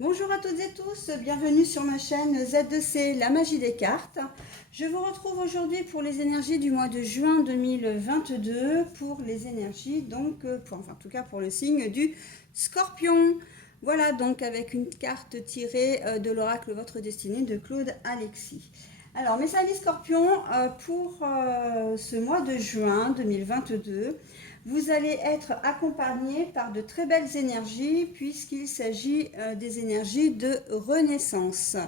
Bonjour à toutes et tous, bienvenue sur ma chaîne Z2C, la magie des cartes. Je vous retrouve aujourd'hui pour les énergies du mois de juin 2022, pour les énergies, donc, en tout cas pour le signe du Scorpion. Voilà, donc avec une carte tirée de l'oracle Votre Destinée de Claude Alexis. Alors, mes amis Scorpions, pour ce mois de juin 2022, vous allez être accompagné par de très belles énergies puisqu'il s'agit des énergies de renaissance.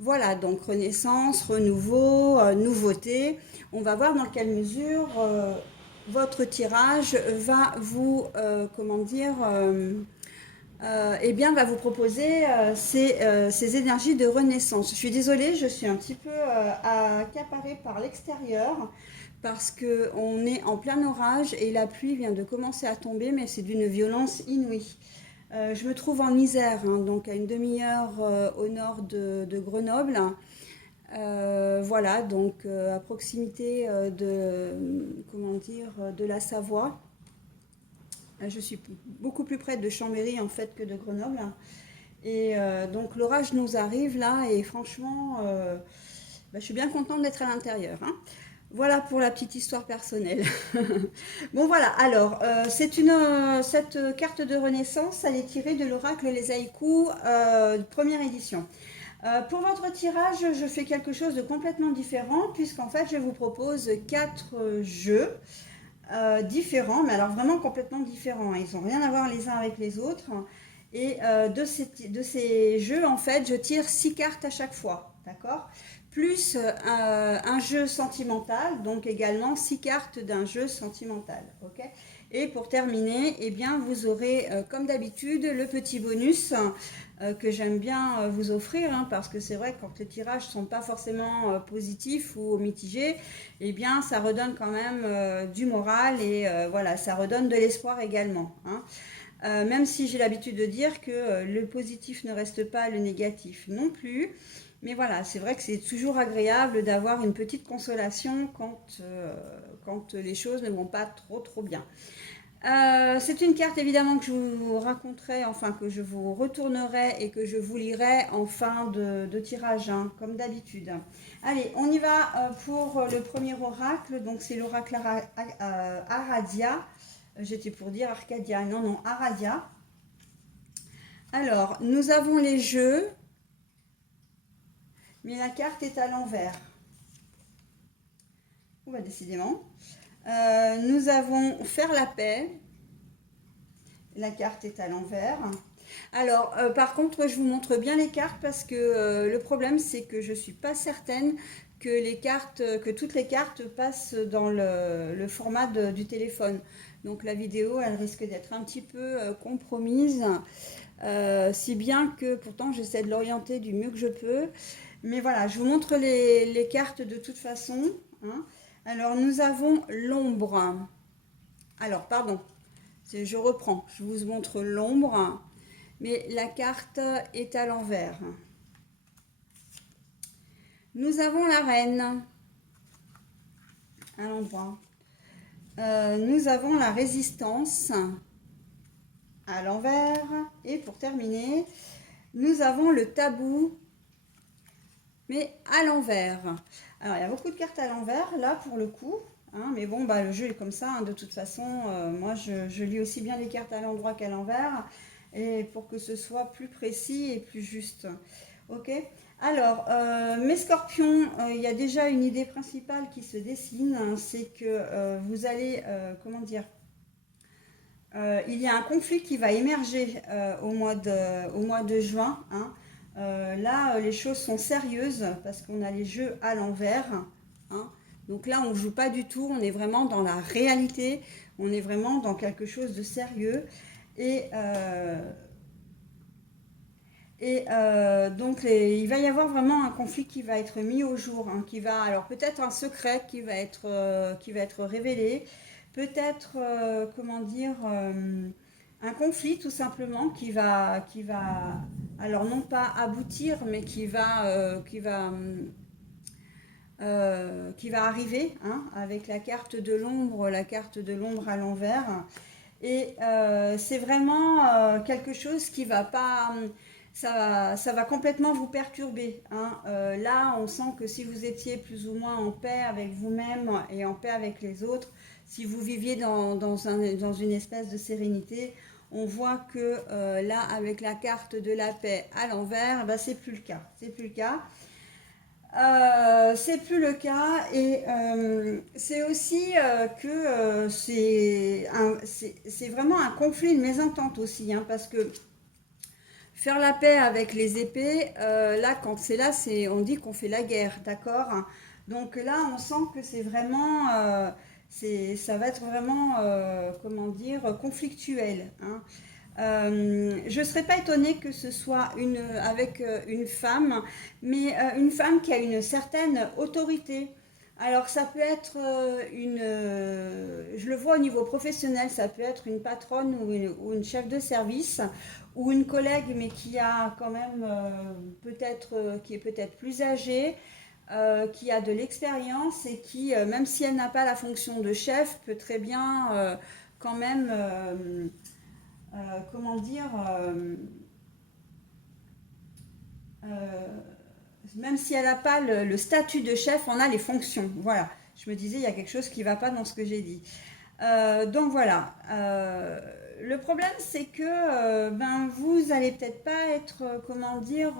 Voilà, donc renaissance, renouveau, nouveauté. On va voir dans quelle mesure votre tirage va vous, eh bien, va vous proposer ces énergies de renaissance. Je suis désolée, je suis un petit peu accaparée par l'extérieur parce qu'on est en plein orage et la pluie vient de commencer à tomber, mais c'est d'une violence inouïe. Je me trouve en Isère, hein, donc à une demi-heure au nord de Grenoble. Voilà, donc à proximité de la Savoie. Je suis beaucoup plus près de Chambéry en fait que de Grenoble. Et donc l'orage nous arrive là et franchement, je suis bien contente d'être à l'intérieur, hein. Voilà pour la petite histoire personnelle. Bon voilà, alors cette carte de renaissance, elle est tirée de l'oracle Les Haïkus, première édition. Pour votre tirage, je fais quelque chose de complètement différent puisqu'en fait je vous propose 4 jeux différents, mais alors vraiment complètement différents. Ils n'ont rien à voir les uns avec les autres. Et de ces jeux, en fait, je tire 6 cartes à chaque fois, d'accord? Plus un jeu sentimental, donc également 6 cartes d'un jeu sentimental, ok? Et pour terminer, eh bien, vous aurez, comme d'habitude, le petit bonus que j'aime bien vous offrir, hein, parce que c'est vrai que quand les tirages ne sont pas forcément positifs ou mitigés, eh bien, ça redonne quand même du moral et voilà, ça redonne de l'espoir également, hein. Même si j'ai l'habitude de dire que le positif ne reste pas, le négatif non plus. Mais voilà, c'est vrai que c'est toujours agréable d'avoir une petite consolation quand les choses ne vont pas trop bien. C'est une carte évidemment que je vous raconterai, enfin que je vous retournerai et que je vous lirai en fin de tirage, hein, comme d'habitude. Allez, on y va pour le premier oracle. Donc c'est l'oracle Aradia. J'étais pour dire Arcadia, non, Aradia. Alors, nous avons les jeux, mais la carte est à l'envers. On va décidément. Nous avons faire la paix. La carte est à l'envers. Alors, par contre, je vous montre bien les cartes parce que le problème, c'est que je ne suis pas certaine que toutes les cartes passent dans le format du téléphone. Donc la vidéo, elle risque d'être un petit peu compromise, si bien que pourtant j'essaie de l'orienter du mieux que je peux. Mais voilà, je vous montre les cartes de toute façon, hein. Alors, nous avons l'ombre. Alors, pardon, je reprends. Je vous montre l'ombre, mais la carte est à l'envers. Nous avons la reine à l'endroit. Nous avons la résistance à l'envers. Et pour terminer, nous avons le tabou, mais à l'envers. Alors, il y a beaucoup de cartes à l'envers, là, pour le coup. Hein, mais bon, le jeu est comme ça, hein, de toute façon. Moi, je lis aussi bien les cartes à l'endroit qu'à l'envers. Et pour que ce soit plus précis et plus juste. Ok? Alors, mes scorpions, il y a déjà une idée principale qui se dessine. Hein, c'est que vous allez, il y a un conflit qui va émerger au mois de juin. Hein. Là, les choses sont sérieuses parce qu'on a les jeux à l'envers. Hein. Donc là, on ne joue pas du tout, on est vraiment dans la réalité, on est vraiment dans quelque chose de sérieux. Donc, il va y avoir vraiment un conflit qui va être mis au jour, hein, alors peut-être un secret qui va être révélé, peut-être, un conflit tout simplement alors non pas aboutir, mais qui va arriver, hein, avec la carte de l'ombre à l'envers. Et c'est vraiment quelque chose qui va pas ça va complètement vous perturber, hein. Là, on sent que si vous étiez plus ou moins en paix avec vous-même et en paix avec les autres, si vous viviez dans une espèce de sérénité, on voit que là, avec la carte de la paix à l'envers, bah, c'est plus le cas. C'est plus le cas. C'est plus le cas et c'est aussi que c'est vraiment un conflit, une mésentente aussi, hein, parce que faire la paix avec les épées, là, quand c'est là, on dit qu'on fait la guerre, d'accord? Donc là, on sent que c'est vraiment, ça va être vraiment, comment dire, conflictuel, hein. Je ne serais pas étonnée que ce soit avec une femme, mais une femme qui a une certaine autorité. Alors ça peut être je le vois au niveau professionnel, ça peut être une patronne ou une chef de service ou une collègue, mais qui a quand même qui est peut-être plus âgée, qui a de l'expérience et qui, même si elle n'a pas la fonction de chef, peut très bien quand même comment dire, euh, même si elle n'a pas le statut de chef, on a les fonctions. Voilà, je me disais, il y a quelque chose qui ne va pas dans ce que j'ai dit. Donc voilà, le problème c'est que ben, vous allez peut-être pas être, comment dire,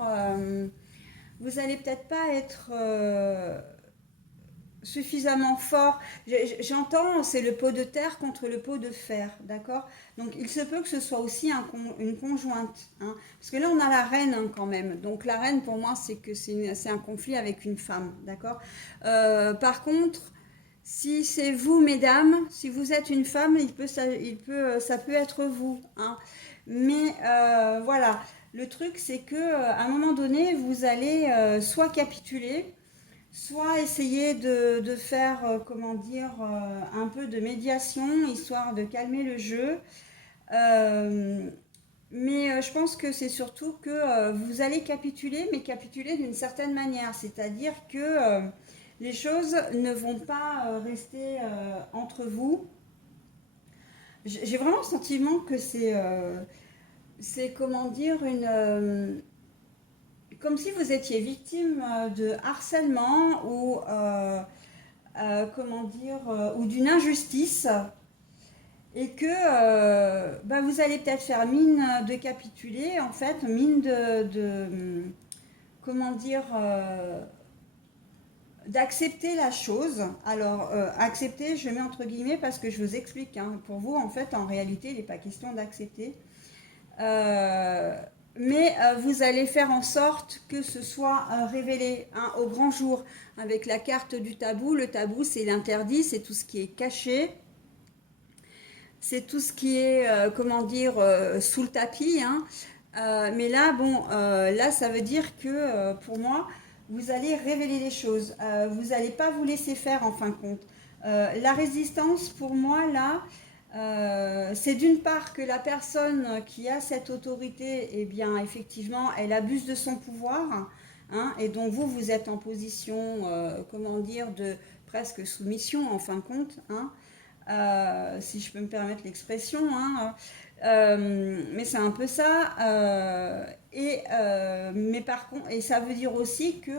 vous allez peut-être pas être suffisamment fort. J'entends, c'est le pot de terre contre le pot de fer, d'accord? Donc il se peut que ce soit aussi une conjointe, hein, parce que là on a la reine, hein, quand même. Donc la reine pour moi c'est un conflit avec une femme, d'accord? Par contre, si c'est vous, mesdames, si vous êtes une femme, ça peut être vous, hein. Mais voilà, le truc c'est que à un moment donné, vous allez soit capituler, soit essayer de faire, comment dire, un peu de médiation, histoire de calmer le jeu. Euh, mais je pense que c'est surtout que vous allez capituler, mais capituler d'une certaine manière. C'est-à-dire que les choses ne vont pas rester entre vous. J'ai vraiment le sentiment que c'est comment dire, comme si vous étiez victime de harcèlement ou comment dire, ou d'une injustice, et que bah, vous allez peut-être faire mine de capituler, en fait, mine comment dire, d'accepter la chose. Alors, accepter, je mets entre guillemets parce que je vous explique, hein, pour vous, en fait, en réalité, il n'est pas question d'accepter. Euh, mais vous allez faire en sorte que ce soit révélé, hein, au grand jour, avec la carte du tabou. Le tabou, c'est l'interdit, c'est tout ce qui est caché, c'est tout ce qui est, comment dire, sous le tapis, hein. Mais là, bon, là, ça veut dire que pour moi, vous allez révéler les choses. Vous n'allez pas vous laisser faire en fin de compte. La résistance, pour moi, là, c'est d'une part que la personne qui a cette autorité, eh bien, effectivement, elle abuse de son pouvoir, hein, et donc vous, vous êtes en position, comment dire, de presque soumission en fin de compte, hein, si je peux me permettre l'expression, hein, mais c'est un peu ça. Mais par contre, et ça veut dire aussi que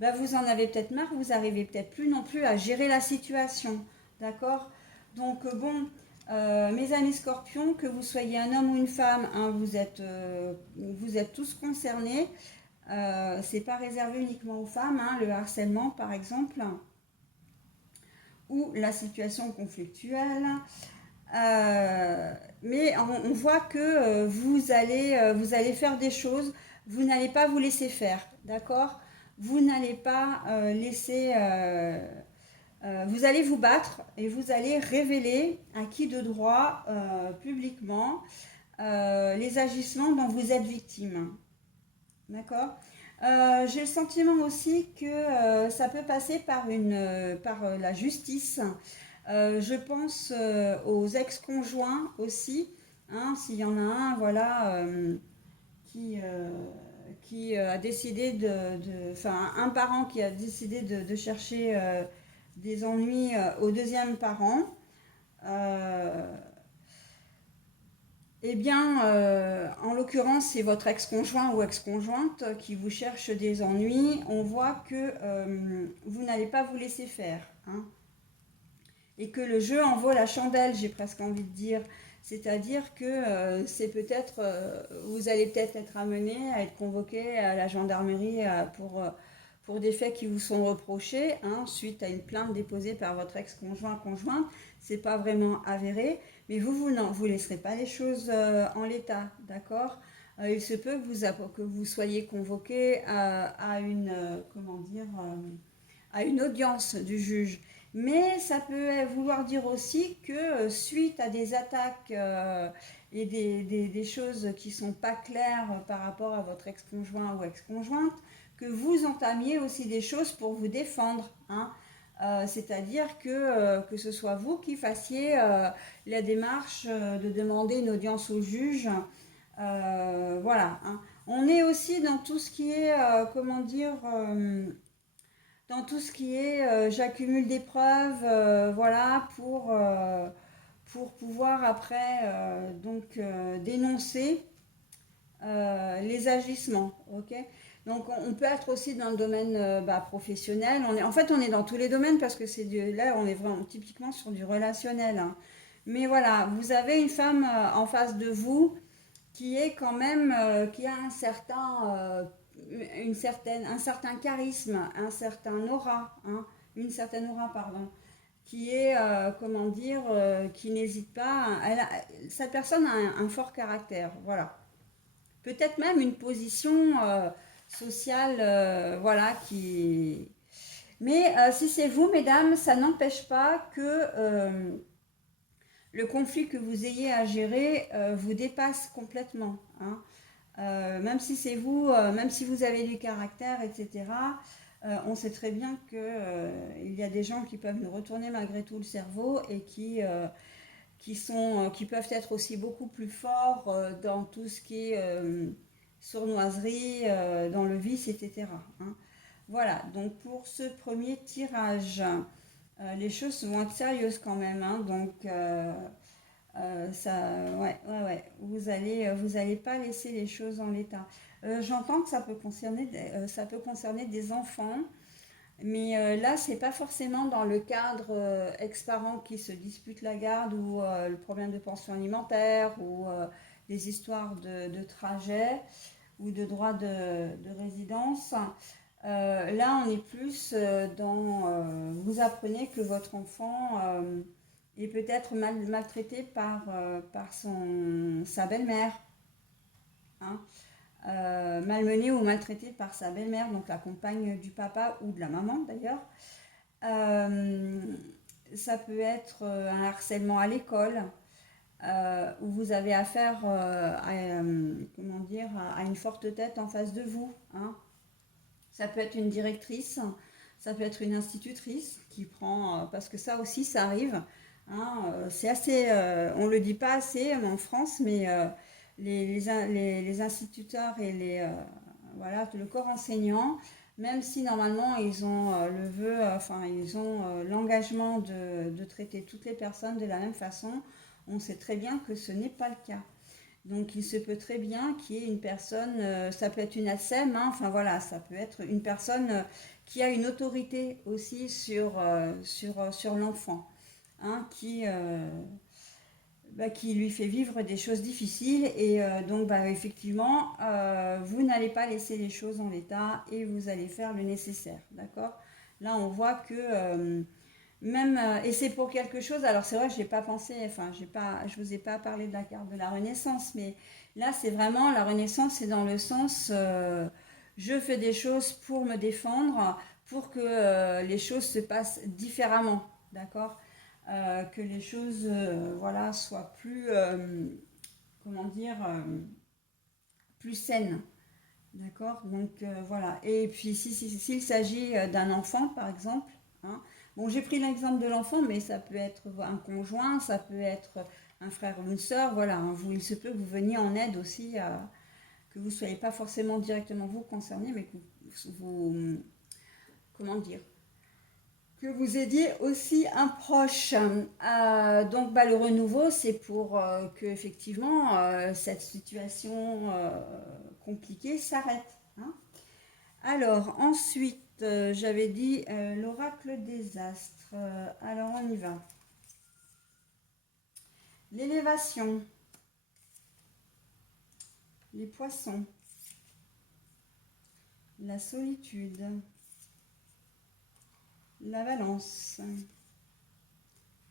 bah, vous en avez peut-être marre, vous n'arrivez peut-être plus non plus à gérer la situation, d'accord? Donc bon, mes amis scorpions, que vous soyez un homme ou une femme, hein, vous êtes tous concernés. C'est pas réservé uniquement aux femmes, hein, le harcèlement par exemple, ou la situation conflictuelle. Mais on voit que vous allez faire des choses, vous n'allez pas vous laisser faire, d'accord? Vous n'allez pas laisser... vous allez vous battre et vous allez révéler à qui de droit, publiquement, les agissements dont vous êtes victime. D'accord? J'ai le sentiment aussi que ça peut passer par la justice. Je pense aux ex-conjoints aussi, hein, s'il y en a un, voilà, qui, euh, qui a décidé enfin, un parent qui a décidé de chercher des ennuis au deuxième parent. Euh, Eh bien, en l'occurrence, c'est votre ex-conjoint ou ex-conjointe qui vous cherche des ennuis. On voit que vous n'allez pas vous laisser faire, hein, et que le jeu en vaut la chandelle, j'ai presque envie de dire. C'est-à-dire que c'est peut-être, vous allez peut-être être amené à être convoqué à la gendarmerie pour des faits qui vous sont reprochés, hein, suite à une plainte déposée par votre ex-conjoint-conjointe. C'est pas vraiment avéré, mais vous laisserez pas les choses en l'état, d'accord. Il se peut que vous soyez convoqué à une, comment dire, à une audience du juge. Mais ça peut vouloir dire aussi que suite à des attaques et des choses qui ne sont pas claires par rapport à votre ex-conjoint ou ex-conjointe, que vous entamiez aussi des choses pour vous défendre, hein. C'est-à-dire que ce soit vous qui fassiez la démarche de demander une audience au juge. Voilà, hein. On est aussi dans tout ce qui est, comment dire, dans tout ce qui est j'accumule des preuves, voilà, pour pouvoir après dénoncer les agissements, ok. Donc on peut être aussi dans le domaine professionnel. En fait, on est dans tous les domaines parce que là, on est vraiment typiquement sur du relationnel, hein. Mais voilà, vous avez une femme en face de vous qui est quand même, qui a un certain charisme, un certain aura, hein, une certaine aura, pardon, qui est, comment dire, qui n'hésite pas. Cette personne a un fort caractère, voilà. Peut-être même une position sociale, voilà, qui. Mais si c'est vous, mesdames, ça n'empêche pas que le conflit que vous ayez à gérer vous dépasse complètement, hein. Même si c'est vous, même si vous avez du caractère, etc., on sait très bien qu'il y a des gens qui peuvent nous retourner malgré tout le cerveau et qui peuvent être aussi beaucoup plus forts dans tout ce qui est sournoiserie, dans le vice, etc., hein. Voilà, donc pour ce premier tirage, les choses vont être sérieuses quand même, hein, donc ouais. Vous allez pas laisser les choses en l'état. J'entends que ça peut concerner des enfants, mais là, c'est pas forcément dans le cadre ex-parents qui se disputent la garde ou le problème de pension alimentaire ou des histoires de trajet ou de droit de résidence. Là, on est plus vous apprenez que votre enfant est peut-être maltraité par sa belle-mère, hein. Malmené ou maltraité par sa belle-mère, donc la compagne du papa ou de la maman d'ailleurs. Euh, Ça peut être un harcèlement à l'école, où vous avez affaire comment dire, à une forte tête en face de vous, hein. Ça peut être une directrice, ça peut être une institutrice qui prend, parce que ça aussi, ça arrive, hein. C'est assez, on ne le dit pas assez en France, mais les instituteurs et voilà, le corps enseignant, même si normalement ils ont le vœu, enfin ils ont l'engagement de traiter toutes les personnes de la même façon, on sait très bien que ce n'est pas le cas. Donc il se peut très bien qu'il y ait une personne, ça peut être une ASEM, hein, enfin voilà, ça peut être une personne qui a une autorité aussi sur l'enfant, hein, qui lui fait vivre des choses difficiles et donc effectivement, vous n'allez pas laisser les choses en l'état et vous allez faire le nécessaire, d'accord. Là on voit que même et c'est pour quelque chose. Alors c'est vrai, je n'ai pas pensé. Enfin, je vous ai pas parlé de la carte de la Renaissance, mais là c'est vraiment la Renaissance, c'est dans le sens je fais des choses pour me défendre, pour que les choses se passent différemment, d'accord. Que les choses, voilà, soient plus, comment dire, plus saines, d'accord. Donc voilà. Et puis s'il s'agit d'un enfant, par exemple, hein. Bon, j'ai pris l'exemple de l'enfant, mais ça peut être un conjoint, ça peut être un frère ou une sœur, voilà, hein. Il se peut que vous veniez en aide aussi, que vous ne soyez pas forcément directement vous concerné, mais que comment dire, que vous aidiez aussi un proche. Donc bah, le renouveau, c'est pour que effectivement cette situation compliquée s'arrête, hein. Alors ensuite, j'avais dit l'oracle des astres. Alors on y va. L'élévation, les poissons, la solitude, la balance,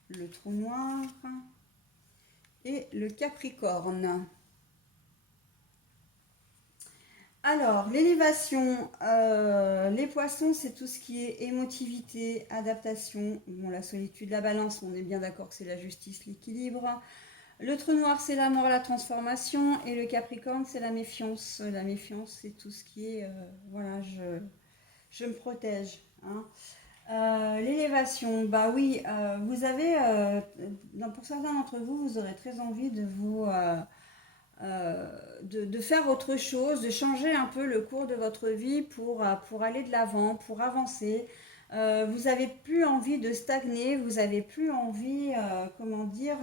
le trou noir et le capricorne. Alors, l'élévation, les poissons, c'est tout ce qui est émotivité, adaptation. Bon, la solitude, la balance, on est bien d'accord que c'est la justice, l'équilibre. Le trou noir, c'est la mort, la transformation. Et le capricorne, c'est la méfiance. La méfiance, c'est tout ce qui est, voilà, je me protège, hein. L'élévation, bah oui, vous avez, pour certains d'entre vous, vous aurez très envie de vous, de faire autre chose, de changer un peu le cours de votre vie pour aller de l'avant, pour avancer. Vous n'avez plus envie de stagner, vous n'avez plus envie, comment dire,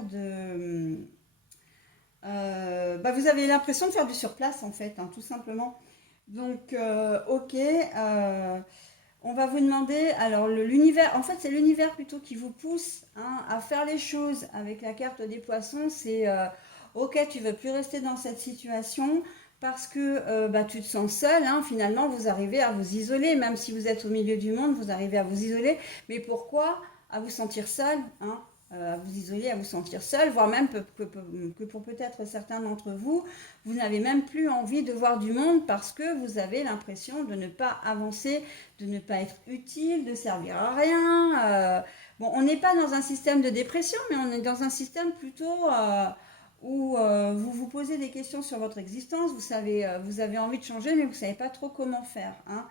bah, vous avez l'impression de faire du surplace en fait, hein, tout simplement. Donc, ok, on va vous demander, alors l'univers, en fait c'est l'univers plutôt qui vous pousse, hein, à faire les choses avec la carte des poissons, c'est ok, tu veux plus rester dans cette situation parce que bah, tu te sens seul, hein, finalement vous arrivez à vous isoler, même si vous êtes au milieu du monde, vous arrivez à vous isoler, mais pourquoi à vous sentir seul, hein, à vous isoler, à vous sentir seul, voire même que pour peut-être certains d'entre vous, vous n'avez même plus envie de voir du monde parce que vous avez l'impression de ne pas avancer, de ne pas être utile, de servir à rien. Bon, on n'est pas dans un système de dépression, mais on est dans un système plutôt où vous vous posez des questions sur votre existence, vous savez, vous avez envie de changer, mais vous ne savez pas trop comment faire, hein.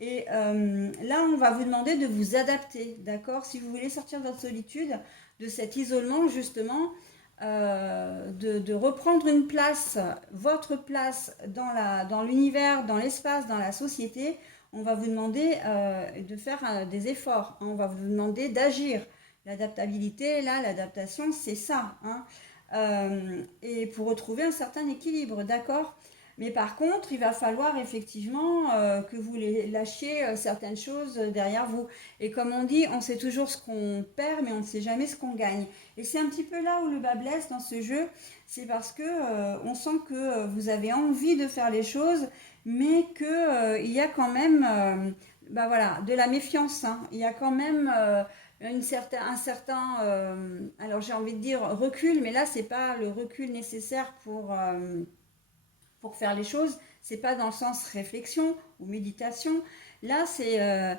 Et là, on va vous demander de vous adapter, d'accord? Si vous voulez sortir de votre solitude, de cet isolement, justement, de reprendre une place, votre place dans l'univers, dans l'espace, dans la société, on va vous demander de faire des efforts, hein. On va vous demander d'agir. L'adaptabilité, là, l'adaptation, c'est ça, hein. Et pour retrouver un certain équilibre, d'accord? Mais par contre, il va falloir effectivement que vous lâchiez certaines choses derrière vous. Et comme on dit, on sait toujours ce qu'on perd, mais on ne sait jamais ce qu'on gagne. Et c'est un petit peu là où le bas blesse dans ce jeu, c'est parce que on sent que vous avez envie de faire les choses, mais que il y a quand même, bah voilà, de la méfiance, hein. Il y a quand même un certain, alors j'ai envie de dire recul, mais là c'est pas le recul nécessaire pour faire les choses. C'est pas dans le sens réflexion ou méditation. Là c'est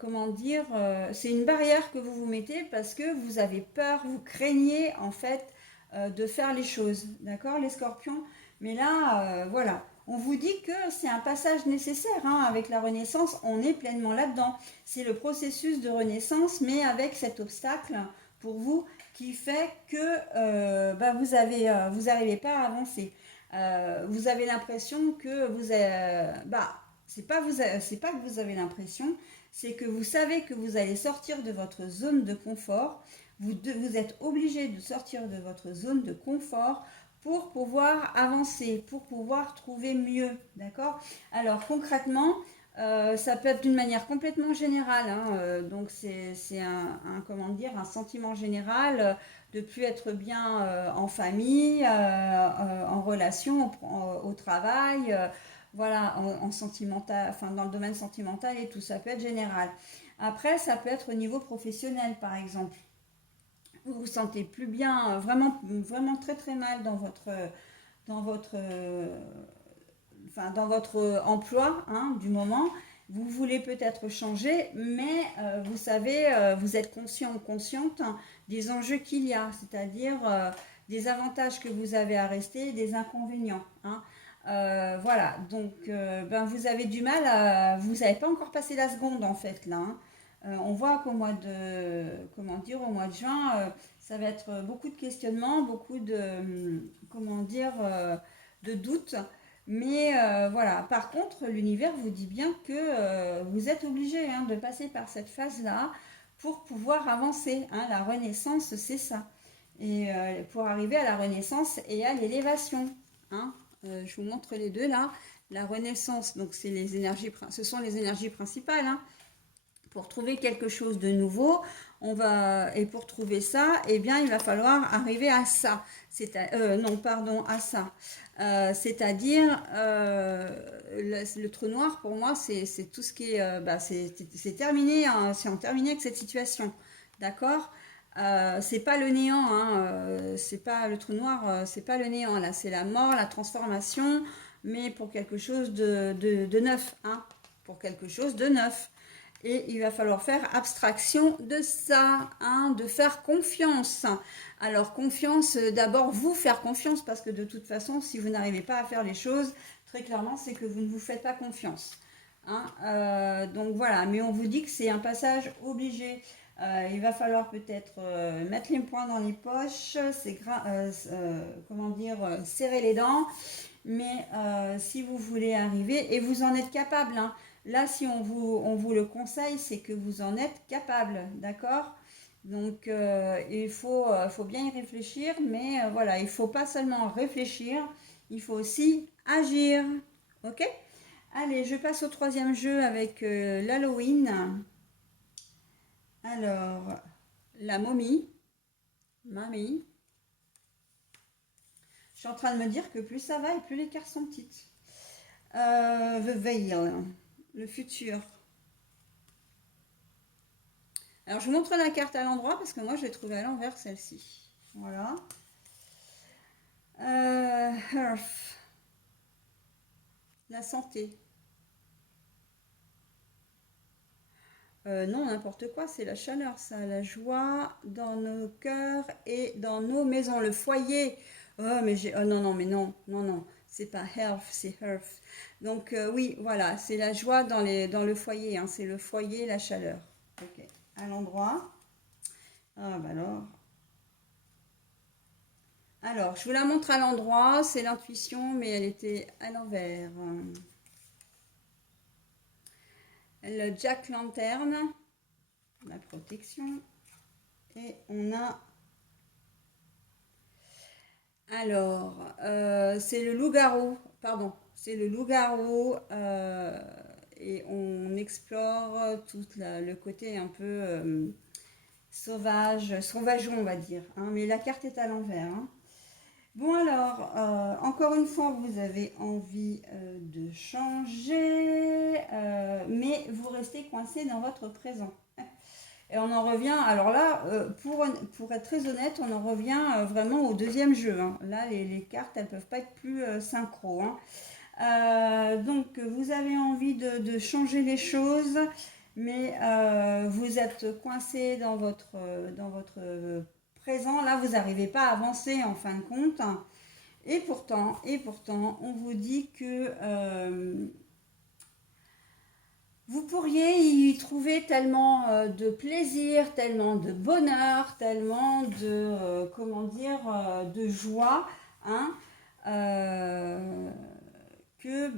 comment dire, c'est une barrière que vous vous mettez parce que vous avez peur, vous craignez en fait de faire les choses, d'accord les scorpions. Mais là, voilà, on vous dit que c'est un passage nécessaire, hein, avec la renaissance, on est pleinement là-dedans. C'est le processus de renaissance, mais avec cet obstacle pour vous qui fait que bah, vous n'arrivez pas à avancer. Vous avez l'impression que bah, c'est pas que vous avez l'impression, c'est que vous savez que vous allez sortir de votre zone de confort. Vous êtes obligé de sortir de votre zone de confort pour pouvoir avancer, pour pouvoir trouver mieux, d'accord? Alors concrètement, ça peut être d'une manière complètement générale, hein, donc c'est comment dire, un sentiment général de plus être bien en famille, en relation, au travail, voilà, en sentimental, enfin dans le domaine sentimental et tout, ça peut être général. Après, ça peut être au niveau professionnel, par exemple. Vous vous sentez plus bien, vraiment, vraiment très très mal dans votre enfin, dans votre emploi, hein, du moment. Vous voulez peut-être changer, mais vous savez, vous êtes conscient ou consciente, hein, des enjeux qu'il y a, c'est-à-dire des avantages que vous avez à rester, des inconvénients, hein. Voilà, donc ben, vous avez du mal vous n'avez pas encore passé la seconde en fait là, hein. On voit qu'au mois de, comment dire, au mois de juin, ça va être beaucoup de questionnements, beaucoup de, comment dire, de doutes. Mais voilà, par contre, l'univers vous dit bien que vous êtes obligé, hein, de passer par cette phase-là pour pouvoir avancer. Hein. La renaissance, c'est ça. Et pour arriver à la renaissance et à l'élévation. Hein. Je vous montre les deux là. La renaissance, donc c'est les énergies, ce sont les énergies principales. Hein. Pour trouver quelque chose de nouveau, et pour trouver ça, eh bien, il va falloir arriver à ça. Non, pardon, à ça. C'est-à-dire, le trou noir, pour moi, c'est tout ce qui est... c'est terminé, hein, c'est en terminé avec cette situation. D'accord. C'est pas le néant, hein, c'est pas le trou noir, c'est pas le néant, là, c'est la mort, la transformation, mais pour quelque chose de neuf, hein, pour quelque chose de neuf. Et il va falloir faire abstraction de ça, hein, de faire confiance. Alors confiance, d'abord vous faire confiance, parce que de toute façon, si vous n'arrivez pas à faire les choses, très clairement, c'est que vous ne vous faites pas confiance. Hein. Donc voilà, mais on vous dit que c'est un passage obligé. Il va falloir peut-être mettre les poings dans les poches, comment dire, serrer les dents. Mais si vous voulez arriver, et vous en êtes capable, hein. Là, si on vous le conseille, c'est que vous en êtes capable, d'accord? Donc, il faut bien y réfléchir, mais voilà, il ne faut pas seulement réfléchir, il faut aussi agir, ok? Allez, je passe au troisième jeu avec l'Halloween. Alors, la mamie. Je suis en train de me dire que plus ça va et plus les cartes sont petites. The Veil, le futur. Alors, je vous montre la carte à l'endroit parce que moi, je l'ai trouvée à l'envers, celle-ci. Voilà. Earth. La santé. Non, n'importe quoi, c'est la chaleur, ça. La joie dans nos cœurs et dans nos maisons. Le foyer. Oh, mais j'ai... Oh, non, mais non. C'est pas health, c'est earth. Donc, oui, voilà, c'est la joie dans le foyer. Hein. C'est le foyer, la chaleur. Ok. À l'endroit. Ah, bah alors. Alors, je vous la montre à l'endroit. C'est l'intuition, mais elle était à l'envers. Le Jack Lanterne, la protection. Et on a... Alors, c'est le loup-garou. Pardon, c'est le loup-garou. Et on explore tout le côté un peu sauvageon, on va dire. Hein, mais la carte est à l'envers. Hein. Bon alors, encore une fois, vous avez envie de changer, mais vous restez coincé dans votre présent. Et on en revient, alors là, pour être très honnête, on en revient vraiment au deuxième jeu. Hein. Là, les cartes, elles ne peuvent pas être plus synchro. Hein. Donc, vous avez envie de changer les choses, mais vous êtes coincé dans votre présent. Là, vous n'arrivez pas à avancer en fin de compte. Et pourtant, on vous dit que vous pourriez y trouver tellement de plaisir, tellement de bonheur, tellement de, de joie, hein, que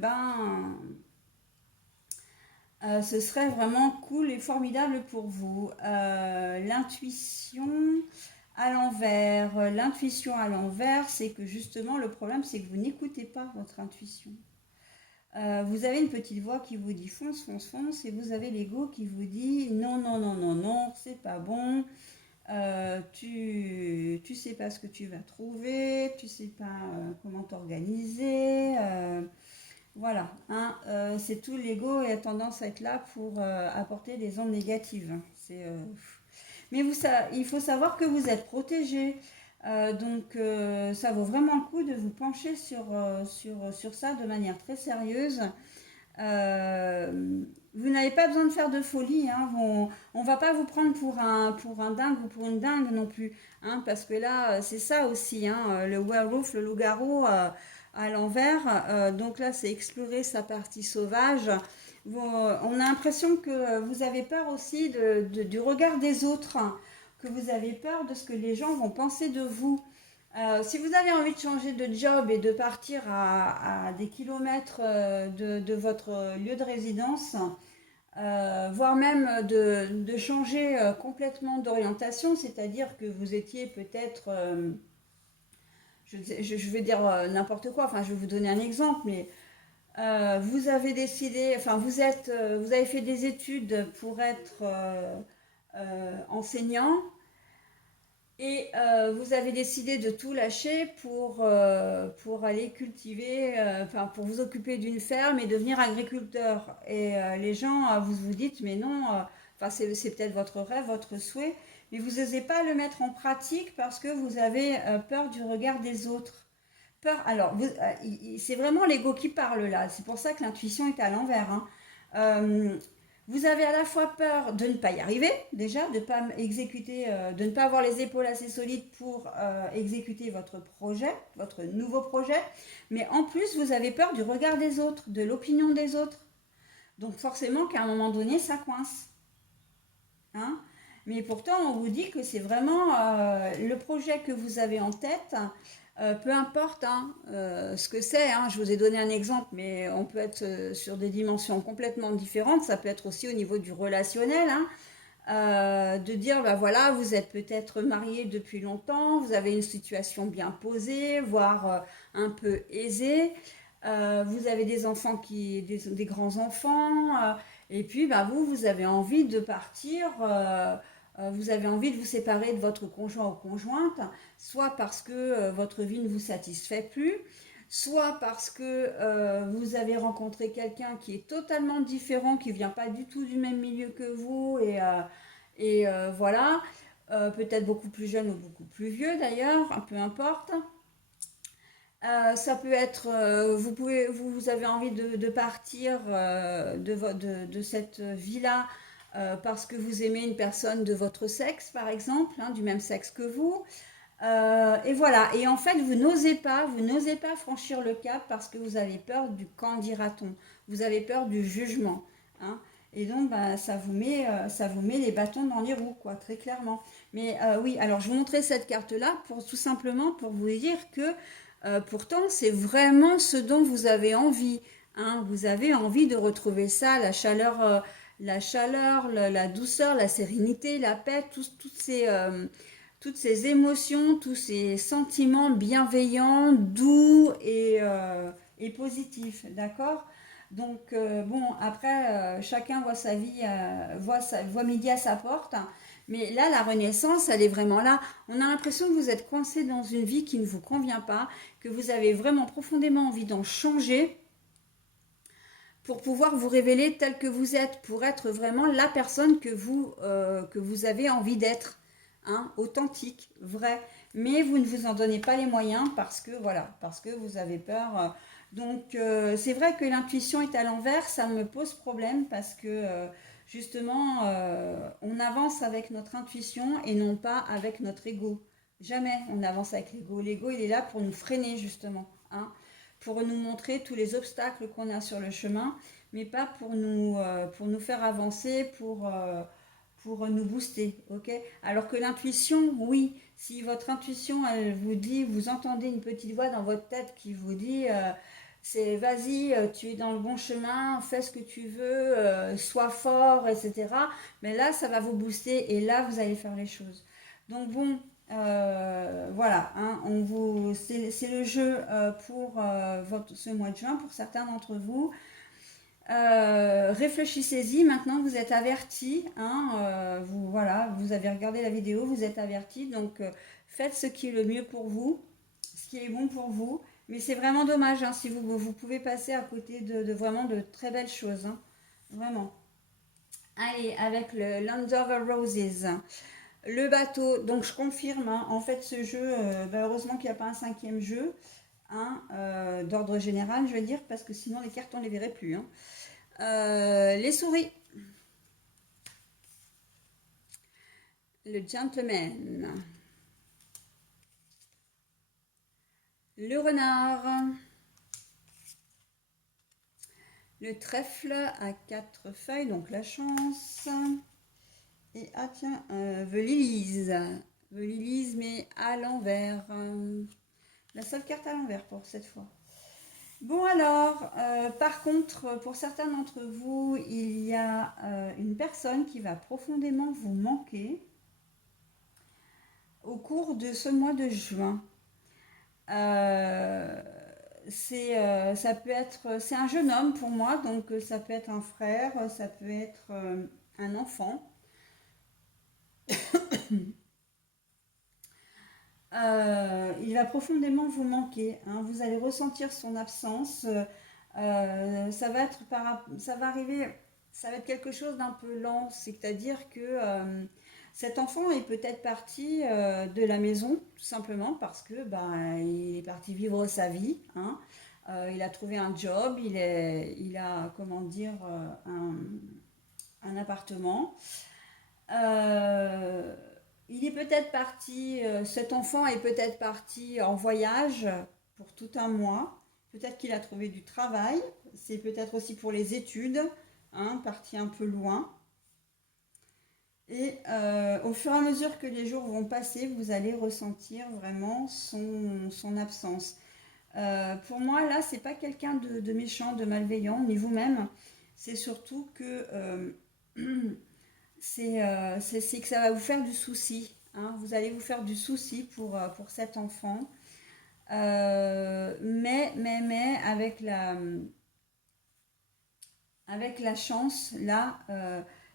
ce serait vraiment cool et formidable pour vous. L'intuition à l'envers. L'intuition à l'envers, c'est que justement le problème, c'est que vous n'écoutez pas votre intuition. Vous avez une petite voix qui vous dit fonce, et vous avez l'ego qui vous dit non, c'est pas bon. Tu sais pas ce que tu vas trouver, tu sais pas comment t'organiser. Voilà, hein, c'est tout, l'ego a tendance à être là pour apporter des ondes négatives. Mais il faut savoir que vous êtes protégé. Donc ça vaut vraiment le coup de vous pencher sur ça de manière très sérieuse. Vous n'avez pas besoin de faire de folie. Hein, on ne va pas vous prendre pour un dingue ou pour une dingue non plus. Hein, parce que là, c'est ça aussi. Hein, le werewolf, le loup-garou à l'envers. Donc là, c'est explorer sa partie sauvage. On a l'impression que vous avez peur aussi du regard des autres. Hein, que vous avez peur de ce que les gens vont penser de vous. Si vous avez envie de changer de job et de partir à des kilomètres de votre lieu de résidence, voire même de changer complètement d'orientation, c'est-à-dire que vous étiez peut-être, je vais dire n'importe quoi, enfin je vais vous donner un exemple, mais vous avez décidé, enfin vous avez fait des études pour être enseignant et vous avez décidé de tout lâcher pour aller cultiver, enfin pour vous occuper d'une ferme et devenir agriculteur. Et les gens, vous vous dites, mais non, enfin c'est peut-être votre rêve, votre souhait, mais vous n'osez pas le mettre en pratique parce que vous avez peur du regard des autres. Peur, alors, c'est vraiment l'ego qui parle là. C'est pour ça que l'intuition est à l'envers, hein. Euh, Vous avez à la fois peur de ne pas y arriver, déjà, de ne pas exécuter, de ne pas avoir les épaules assez solides pour exécuter votre projet, votre nouveau projet, mais en plus, vous avez peur du regard des autres, de l'opinion des autres. Donc forcément qu'à un moment donné, ça coince, hein. Mais pourtant, on vous dit que c'est vraiment le projet que vous avez en tête, peu importe hein, ce que c'est, hein. Je vous ai donné un exemple, mais on peut être sur des dimensions complètement différentes. Ça peut être aussi au niveau du relationnel, hein. De dire, bah voilà, vous êtes peut-être marié depuis longtemps, vous avez une situation bien posée, voire un peu aisée. Vous avez des enfants des grands-enfants, et puis bah, vous avez envie de partir, vous avez envie de vous séparer de votre conjoint ou conjointe, soit parce que votre vie ne vous satisfait plus, soit parce que vous avez rencontré quelqu'un qui est totalement différent, qui vient pas du tout du même milieu que vous, et voilà, peut-être beaucoup plus jeune ou beaucoup plus vieux d'ailleurs, peu importe. Ça peut être, vous avez envie de partir de cette vie-là parce que vous aimez une personne de votre sexe, par exemple, hein, du même sexe que vous. Et voilà. Et en fait, vous n'osez pas franchir le cap parce que vous avez peur du qu'en dira-t-on. Vous avez peur du jugement, hein. Et donc, bah, ça vous met les bâtons dans les roues, quoi, très clairement. Mais oui, alors je vous montrais cette carte-là pour tout simplement pour vous dire que pourtant, c'est vraiment ce dont vous avez envie, hein. Vous avez envie de retrouver ça, la chaleur, la douceur, la sérénité, la paix, toutes ces émotions, tous ces sentiments bienveillants, doux et positifs, d'accord? Donc, bon, après, chacun voit sa vie, voit midi à sa porte, hein. Mais là, la renaissance, elle est vraiment là. On a l'impression que vous êtes coincé dans une vie qui ne vous convient pas, que vous avez vraiment profondément envie d'en changer pour pouvoir vous révéler tel que vous êtes, pour être vraiment la personne que vous avez envie d'être, hein, authentique, vrai. Mais vous ne vous en donnez pas les moyens parce que voilà, parce que vous avez peur. Donc c'est vrai que l'intuition est à l'envers, ça me pose problème parce que justement on avance avec notre intuition et non pas avec notre ego. Jamais on avance avec l'ego. L'ego il est là pour nous freiner justement, hein, pour nous montrer tous les obstacles qu'on a sur le chemin, mais pas pour nous faire avancer, pour nous booster, ok? Alors que l'intuition, oui, si votre intuition, elle vous dit, vous entendez une petite voix dans votre tête qui vous dit, c'est vas-y, tu es dans le bon chemin, fais ce que tu veux, sois fort, etc. Mais là, ça va vous booster et là, vous allez faire les choses. Donc bon, voilà, hein, c'est le jeu pour ce mois de juin pour certains d'entre vous. Réfléchissez-y, maintenant vous êtes avertis, hein, voilà, vous avez regardé la vidéo, vous êtes avertis, donc faites ce qui est le mieux pour vous, ce qui est bon pour vous. Mais c'est vraiment dommage, hein, si vous pouvez passer à côté de vraiment de très belles choses, hein, vraiment. Allez, avec le Land of Roses. Le bateau, donc je confirme, hein, en fait ce jeu, bah, heureusement qu'il n'y a pas un cinquième jeu, hein, d'ordre général, je veux dire, parce que sinon les cartes on les verrait plus, hein. Les souris, le gentleman, le renard, le trèfle à 4 feuilles, donc la chance, et ah tiens, the lilies, mais à l'envers, la seule carte à l'envers pour cette fois. Bon alors, par contre, pour certains d'entre vous, il y a une personne qui va profondément vous manquer au cours de ce mois de juin. Euh, ça peut être, c'est un jeune homme pour moi, donc ça peut être un frère, ça peut être un enfant. Il va profondément vous manquer, hein. Vous allez ressentir son absence. Ça va arriver, ça va être quelque chose d'un peu lent. C'est-à-dire que cet enfant est peut-être parti de la maison, tout simplement parce que il est parti vivre sa vie, hein. Il a trouvé un job, il a, comment dire, un appartement. Euh, il est peut-être parti, cet enfant est peut-être parti en voyage pour tout un mois. Peut-être qu'il a trouvé du travail. C'est peut-être aussi pour les études, hein, parti un peu loin. Et au fur et à mesure que les jours vont passer, vous allez ressentir vraiment son absence. Pour moi, là, c'est pas quelqu'un de méchant, de malveillant, ni vous-même. C'est surtout que c'est que ça va vous faire du souci, hein. Vous allez vous faire du souci pour cet enfant. Mais avec la chance, là,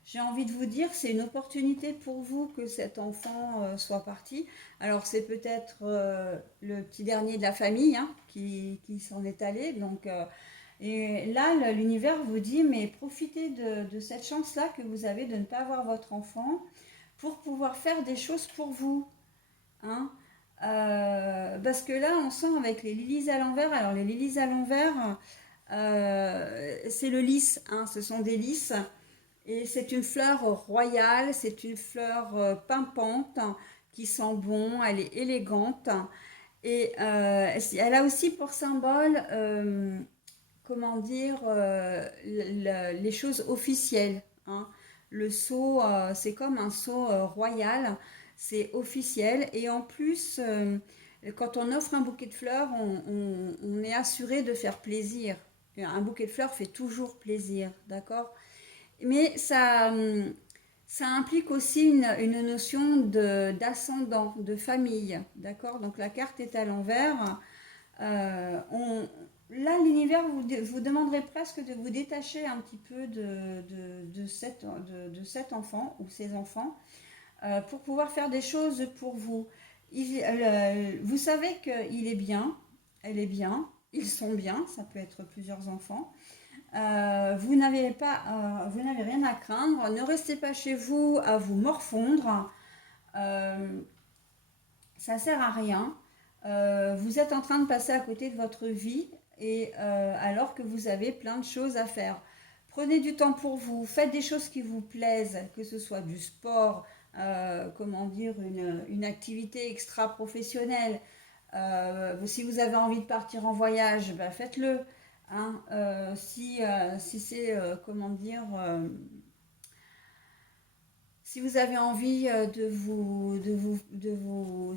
j'ai envie de vous dire, c'est une opportunité pour vous que cet enfant soit parti. Alors, c'est peut-être le petit dernier de la famille, hein, qui s'en est allé. Donc, et là, l'univers vous dit, mais profitez de cette chance-là que vous avez de ne pas avoir votre enfant pour pouvoir faire des choses pour vous, hein. Parce que là, on sent avec les lilies à l'envers. Alors, les lilies à l'envers, c'est le lys, hein, ce sont des lys. Et c'est une fleur royale, c'est une fleur pimpante, hein, qui sent bon, elle est élégante. Et elle a aussi pour symbole, comment dire, les choses officielles, hein. Le sceau, c'est comme un sceau royal, c'est officiel. Et en plus, quand on offre un bouquet de fleurs, on est assuré de faire plaisir. Un bouquet de fleurs fait toujours plaisir, d'accord? Mais ça implique aussi une notion d'ascendant, de famille, d'accord? Donc la carte est à l'envers. Euh, on, Là, l'univers vous demanderait presque de vous détacher un petit peu de cet enfant ou ces enfants pour pouvoir faire des choses pour vous. Vous savez qu'il est bien, elle est bien, ils sont bien, ça peut être plusieurs enfants. Vous n'avez rien à craindre. Ne restez pas chez vous à vous morfondre. Euh, Ça sert à rien. Vous êtes en train de passer à côté de votre vie et alors que vous avez plein de choses à faire. Prenez du temps pour vous, faites des choses qui vous plaisent, que ce soit du sport, comment dire, une activité extra-professionnelle. Si vous avez envie de partir en voyage, ben faites-le, hein. Si c'est, comment dire, si vous avez envie de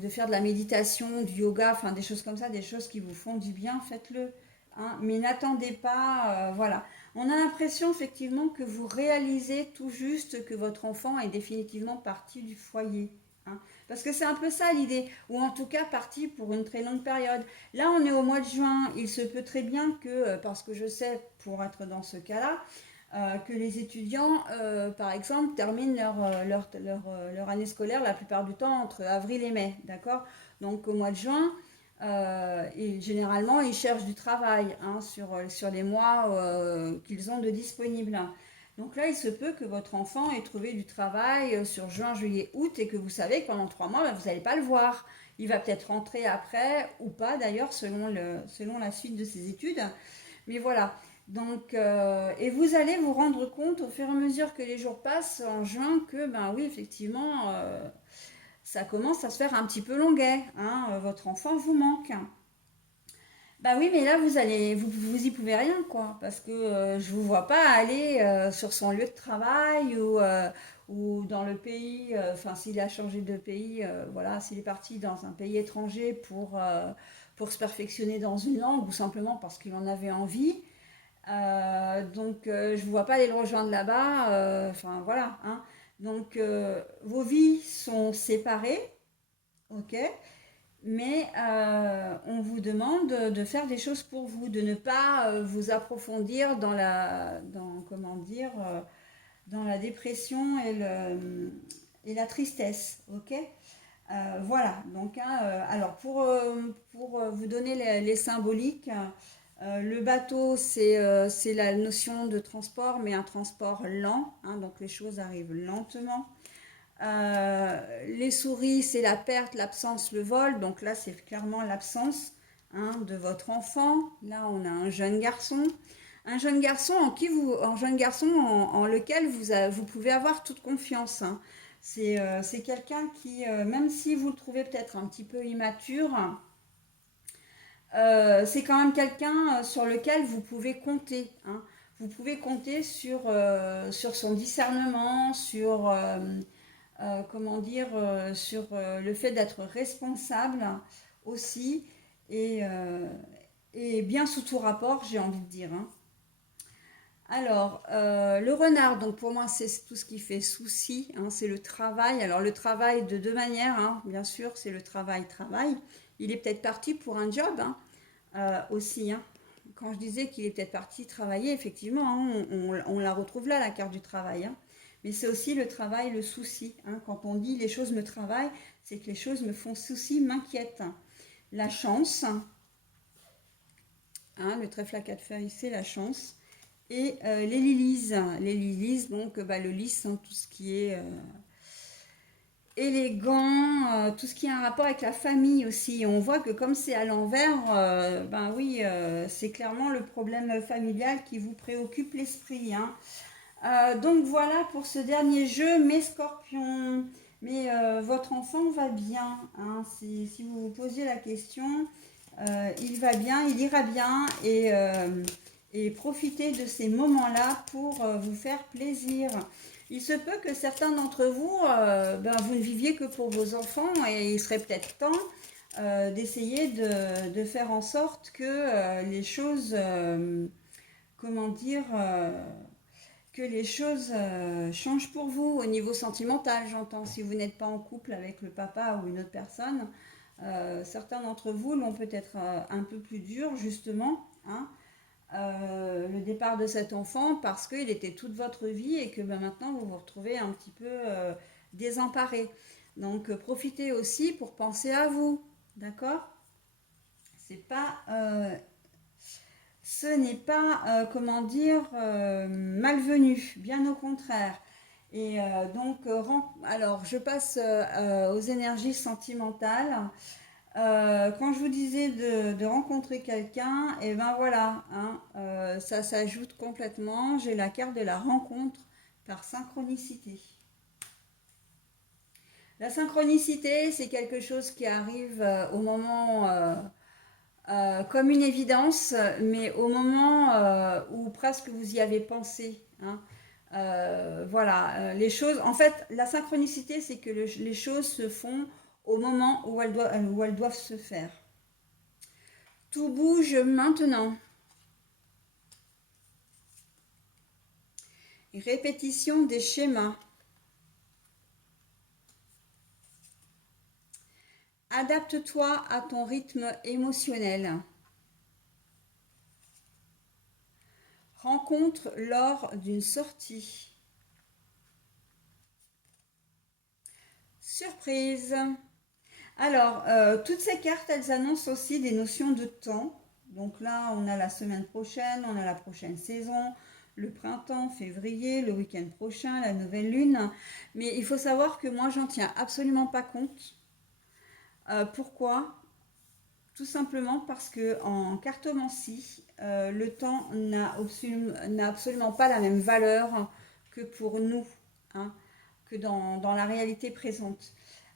faire de la méditation, du yoga, enfin des choses comme ça, des choses qui vous font du bien, faites-le, hein. Mais n'attendez pas, voilà. On a l'impression effectivement que vous réalisez tout juste que votre enfant est définitivement parti du foyer, hein. Parce que c'est un peu ça l'idée, ou en tout cas parti pour une très longue période. Là, on est au mois de juin, il se peut très bien que, parce que je sais, pour être dans ce cas-là, que les étudiants, par exemple, terminent leur année scolaire la plupart du temps entre avril et mai, d'accord? Donc au mois de juin, généralement, ils cherchent du travail, hein, sur les mois qu'ils ont de disponibles. Donc là, il se peut que votre enfant ait trouvé du travail sur juin, juillet, août et que vous savez que pendant 3 mois, vous n'allez pas le voir. Il va peut-être rentrer après ou pas d'ailleurs, selon la suite de ses études. Mais voilà. Donc, et vous allez vous rendre compte au fur et à mesure que les jours passent en juin que, ben oui, effectivement, ça commence à se faire un petit peu longuet, hein, votre enfant vous manque. Bah oui, mais là, vous y pouvez rien, quoi, parce que je vous vois pas aller sur son lieu de travail ou dans le pays, enfin, s'il a changé de pays, voilà, s'il est parti dans un pays étranger pour se perfectionner dans une langue ou simplement parce qu'il en avait envie. Donc, je ne vois pas aller le rejoindre là-bas. Enfin, voilà, hein. Donc, vos vies sont séparées, ok? Mais on vous demande de faire des choses pour vous, de ne pas vous approfondir comment dire, dans la dépression et la tristesse, ok? Voilà, donc hein, alors pour vous donner les symboliques, le bateau c'est la notion de transport, mais un transport lent, hein, donc les choses arrivent lentement. Les souris c'est la perte, l'absence, le vol, donc là c'est clairement l'absence, hein, de votre enfant. Là on a un jeune garçon en jeune garçon en lequel vous pouvez avoir toute confiance, hein. C'est quelqu'un qui, même si vous le trouvez peut-être un petit peu immature, c'est quand même quelqu'un sur lequel vous pouvez compter, hein. Vous pouvez compter sur son discernement, comment dire, sur le fait d'être responsable aussi, et, euh, et bien sous tout rapport, j'ai envie de dire, hein. Alors, le renard, donc pour moi, c'est tout ce qui fait souci, hein, c'est le travail. Alors, le travail de deux manières, hein, bien sûr, c'est le travail. Il est peut-être parti pour un job, hein, aussi, hein. Quand je disais qu'il est peut-être parti travailler, effectivement, hein, on la retrouve là, la carte du travail, hein. Mais c'est aussi le travail, le souci, hein. Quand on dit les choses me travaillent, c'est que les choses me font souci, m'inquiètent. La chance, hein, le trèfle à quatre feuilles, c'est la chance. Et les lilies, donc bah, le lys, hein, tout ce qui est élégant, tout ce qui a un rapport avec la famille aussi. On voit que comme c'est à l'envers, ben oui, c'est clairement le problème familial qui vous préoccupe l'esprit, hein. Donc voilà pour ce dernier jeu, mes scorpions. Mais votre enfant va bien, hein. Si vous vous posiez la question, il va bien, il ira bien, et profitez de ces moments-là pour vous faire plaisir. Il se peut que certains d'entre vous, ben, vous ne viviez que pour vos enfants, et il serait peut-être temps d'essayer de faire en sorte que les choses, comment dire, que les choses changent pour vous au niveau sentimental, j'entends. Si vous n'êtes pas en couple avec le papa ou une autre personne, certains d'entre vous l'ont peut-être un peu plus dur, justement, hein, le départ de cet enfant, parce qu'il était toute votre vie et que ben, maintenant vous vous retrouvez un petit peu désemparé. Donc profitez aussi pour penser à vous, d'accord? C'est pas, ce n'est pas, comment dire, malvenu, bien au contraire. Et donc, alors je passe aux énergies sentimentales. Quand je vous disais de rencontrer quelqu'un, et ben voilà, hein, ça s'ajoute complètement. J'ai la carte de la rencontre par synchronicité. La synchronicité, c'est quelque chose qui arrive au moment, comme une évidence, mais au moment où presque vous y avez pensé, hein. Voilà, les choses. En fait, la synchronicité, c'est que les choses se font au moment où elles doivent se faire. Tout bouge maintenant. Répétition des schémas. Adapte-toi à ton rythme émotionnel. Rencontre lors d'une sortie. Surprise. Alors, toutes ces cartes, elles annoncent aussi des notions de temps. Donc là, on a la semaine prochaine, on a la prochaine saison, le printemps, février, le week-end prochain, la nouvelle lune. Mais il faut savoir que moi, j'en tiens absolument pas compte. Pourquoi? Tout simplement parce que en cartomancie, le temps n'a absolument pas la même valeur que pour nous, hein, que dans la réalité présente.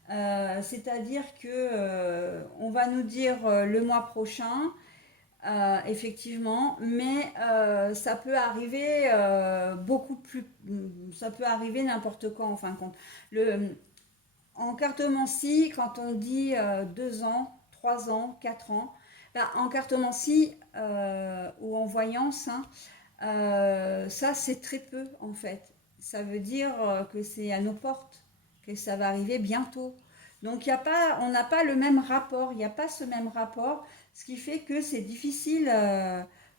C'est-à-dire que on va nous dire le mois prochain, effectivement, mais ça peut arriver beaucoup plus, ça peut arriver n'importe quand en fin de compte. En cartomancie, quand on dit 2 ans, 3 ans, 4 ans, Bah, en cartomancie ou en voyance, hein, ça c'est très peu en fait. Ça veut dire que c'est à nos portes, que ça va arriver bientôt. Donc y a pas, on n'a pas le même rapport, il n'y a pas ce même rapport, ce qui fait que c'est difficile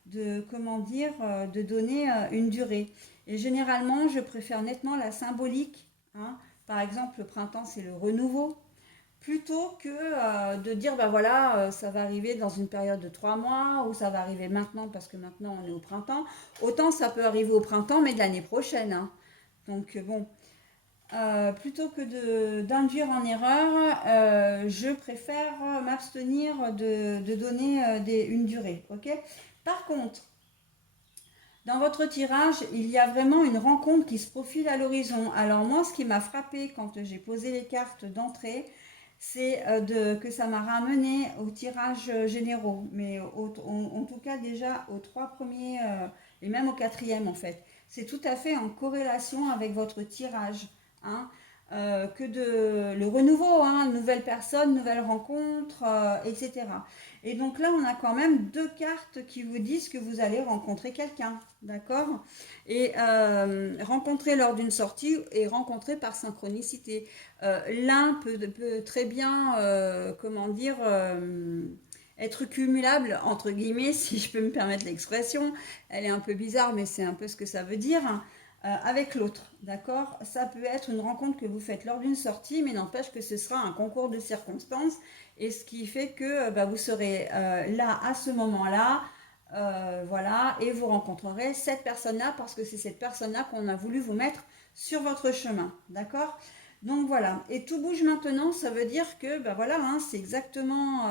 de, comment dire, de donner une durée. Et généralement, je préfère nettement la symbolique, hein. Par exemple, le printemps, c'est le renouveau plutôt que de dire bah voilà ça va arriver dans une période de 3 mois ou ça va arriver maintenant parce que maintenant on est au printemps. Autant ça peut arriver au printemps mais de l'année prochaine, hein. Donc bon, plutôt que d'induire en erreur, je préfère m'abstenir de donner une durée. Ok. Par contre, dans votre tirage, il y a vraiment une rencontre qui se profile à l'horizon. Alors moi, ce qui m'a frappé quand j'ai posé les cartes d'entrée, c'est que ça m'a ramené au tirage généraux, mais en tout cas déjà aux 3 premiers et même au quatrième en fait. C'est tout à fait en corrélation avec votre tirage, hein, que le renouveau, hein, nouvelle personne, nouvelle rencontre, etc. Et donc là, on a quand même deux cartes qui vous disent que vous allez rencontrer quelqu'un, d'accord? Et rencontrer lors d'une sortie et rencontrer par synchronicité. L'un peut très bien, comment dire, être cumulable, entre guillemets, si je peux me permettre l'expression. Elle est un peu bizarre, mais c'est un peu ce que ça veut dire. Avec l'autre, d'accord? Ça peut être une rencontre que vous faites lors d'une sortie, mais n'empêche que ce sera un concours de circonstances, et ce qui fait que bah, vous serez là à ce moment-là, voilà, et vous rencontrerez cette personne-là parce que c'est cette personne-là qu'on a voulu vous mettre sur votre chemin, d'accord? Donc voilà, et tout bouge maintenant, ça veut dire que ben voilà, hein, c'est exactement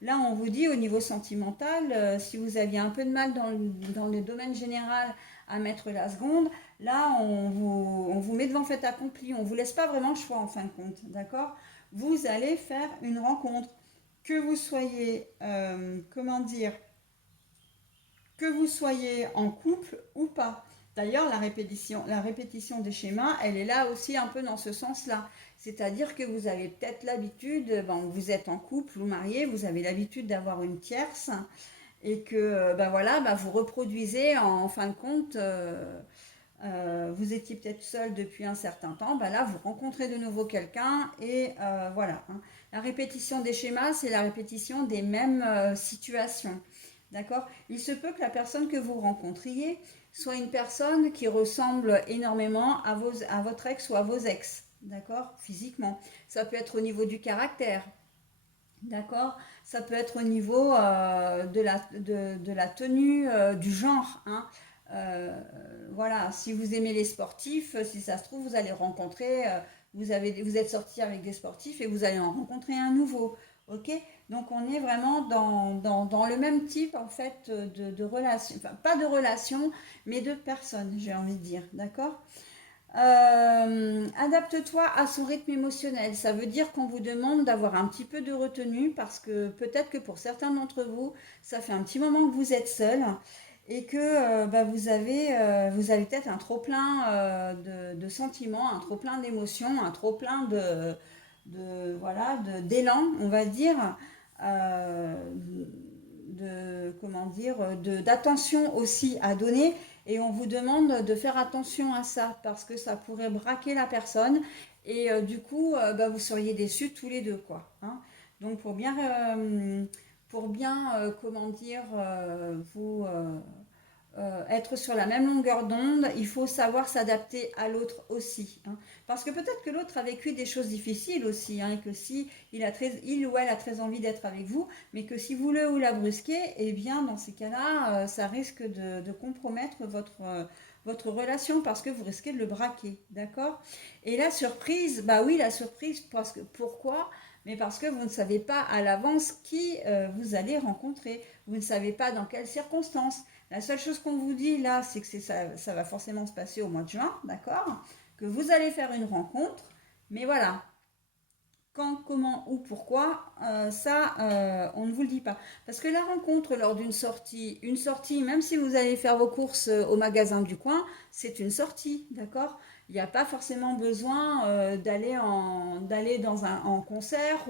là on vous dit au niveau sentimental, si vous aviez un peu de mal dans le domaine général à mettre la seconde, là on vous met devant fait accompli, on ne vous laisse pas vraiment le choix en fin de compte, d'accord? Vous allez faire une rencontre, que vous soyez, comment dire, que vous soyez en couple ou pas. D'ailleurs, la répétition des schémas, elle est là aussi un peu dans ce sens-là. C'est-à-dire que vous avez peut-être l'habitude, ben, vous êtes en couple ou marié, vous avez l'habitude d'avoir une tierce et que ben voilà, ben, vous reproduisez en fin de compte, vous étiez peut-être seul depuis un certain temps, ben là vous rencontrez de nouveau quelqu'un et voilà, hein. La répétition des schémas, c'est la répétition des mêmes situations. D'accord? Il se peut que la personne que vous rencontriez soit une personne qui ressemble énormément à votre ex ou à vos ex. D'accord? Physiquement. Ça peut être au niveau du caractère. D'accord? Ça peut être au niveau de la tenue, du genre, hein. Euh, voilà, si vous aimez les sportifs, si ça se trouve, vous allez rencontrer, vous êtes sorti avec des sportifs et vous allez en rencontrer un nouveau. Ok? Donc on est vraiment dans le même type en fait de relation, enfin pas de relation, mais de personnes, j'ai envie de dire. D'accord? Adapte-toi à son rythme émotionnel. Ça veut dire qu'on vous demande d'avoir un petit peu de retenue parce que peut-être que pour certains d'entre vous, ça fait un petit moment que vous êtes seul et que bah, vous avez peut-être un trop-plein de sentiments, un trop-plein d'émotions, un trop-plein voilà, d'élan, on va dire, euh, comment dire, d'attention aussi à donner. Et on vous demande de faire attention à ça parce que ça pourrait braquer la personne et du coup, bah, vous seriez déçus tous les deux, quoi, hein. Donc pour bien comment dire, vous être sur la même longueur d'onde, il faut savoir s'adapter à l'autre aussi, hein. Parce que peut-être que l'autre a vécu des choses difficiles aussi, hein, et que si il ou elle a très envie d'être avec vous, mais que si vous le ou la brusquez, eh bien dans ces cas-là, ça risque de compromettre votre relation parce que vous risquez de le braquer, d'accord? Et la surprise, bah oui, la surprise, parce que, pourquoi? Mais parce que vous ne savez pas à l'avance qui vous allez rencontrer, vous ne savez pas dans quelles circonstances. La seule chose qu'on vous dit là, c'est que ça va forcément se passer au mois de juin, d'accord? Que vous allez faire une rencontre, mais voilà, quand, comment ou pourquoi, ça, on ne vous le dit pas. Parce que la rencontre lors une sortie, même si vous allez faire vos courses au magasin du coin, c'est une sortie, d'accord? Il n'y a pas forcément besoin d'aller en concert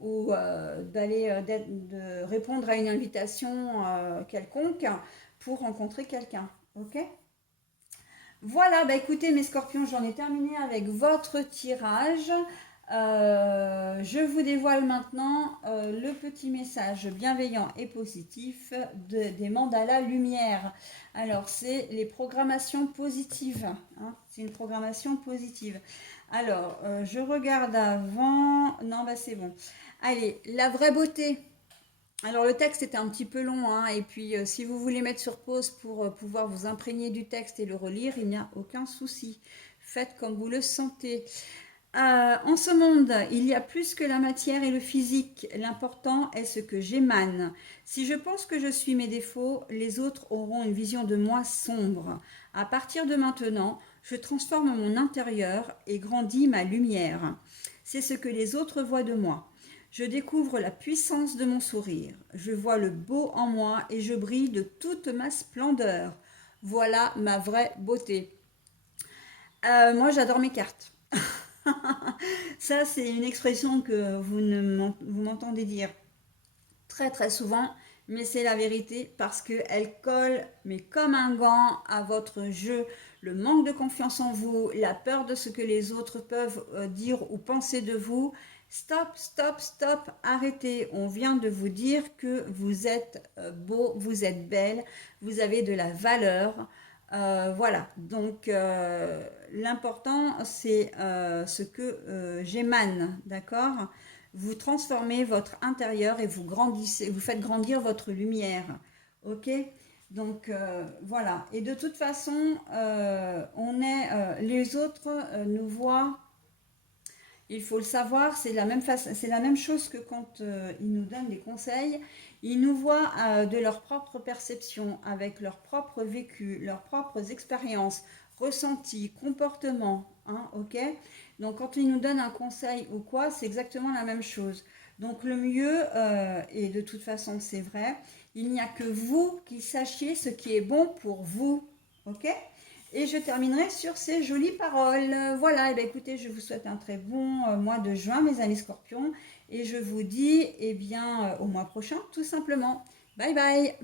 ou de répondre à une invitation quelconque pour rencontrer quelqu'un. Ok? Voilà, bah écoutez mes scorpions, j'en ai terminé avec votre tirage. Je vous dévoile maintenant le petit message bienveillant et positif des mandalas lumière. Alors, c'est les programmations positives, hein, c'est une programmation positive. Alors, je regarde avant. Non, bah c'est bon. Allez, la vraie beauté. Alors le texte était un petit peu long, hein, et puis si vous voulez mettre sur pause pour pouvoir vous imprégner du texte et le relire, il n'y a aucun souci. Faites comme vous le sentez. En ce monde, il y a plus que la matière et le physique. L'important est ce que j'émane. Si je pense que je suis mes défauts, les autres auront une vision de moi sombre. À partir de maintenant, je transforme mon intérieur et grandis ma lumière. C'est ce que les autres voient de moi. Je découvre la puissance de mon sourire. Je vois le beau en moi et je brille de toute ma splendeur. Voilà ma vraie beauté. Moi, j'adore mes cartes. Ça, c'est une expression que vous m'entendez dire très très souvent, mais c'est la vérité parce qu'elle colle, mais comme un gant, à votre jeu. Le manque de confiance en vous, la peur de ce que les autres peuvent dire ou penser de vous. Stop, stop, stop, arrêtez. On vient de vous dire que vous êtes beau, vous êtes belle, vous avez de la valeur. Voilà, donc l'important c'est ce que j'émane, d'accord? Vous transformez votre intérieur et vous grandissez, vous faites grandir votre lumière, ok? Donc voilà, et de toute façon, les autres nous voient. Il faut le savoir, c'est la même chose que quand ils nous donnent des conseils. Ils nous voient de leur propre perception, avec leur propre vécu, leurs propres expériences, ressentis, comportements. Hein, ok? Donc quand ils nous donnent un conseil ou quoi, c'est exactement la même chose. Donc le mieux, et de toute façon c'est vrai, il n'y a que vous qui sachiez ce qui est bon pour vous. Ok? Et je terminerai sur ces jolies paroles. Voilà, et bien écoutez, je vous souhaite un très bon mois de juin, mes amis scorpions. Et je vous dis, eh bien, au mois prochain, tout simplement. Bye bye!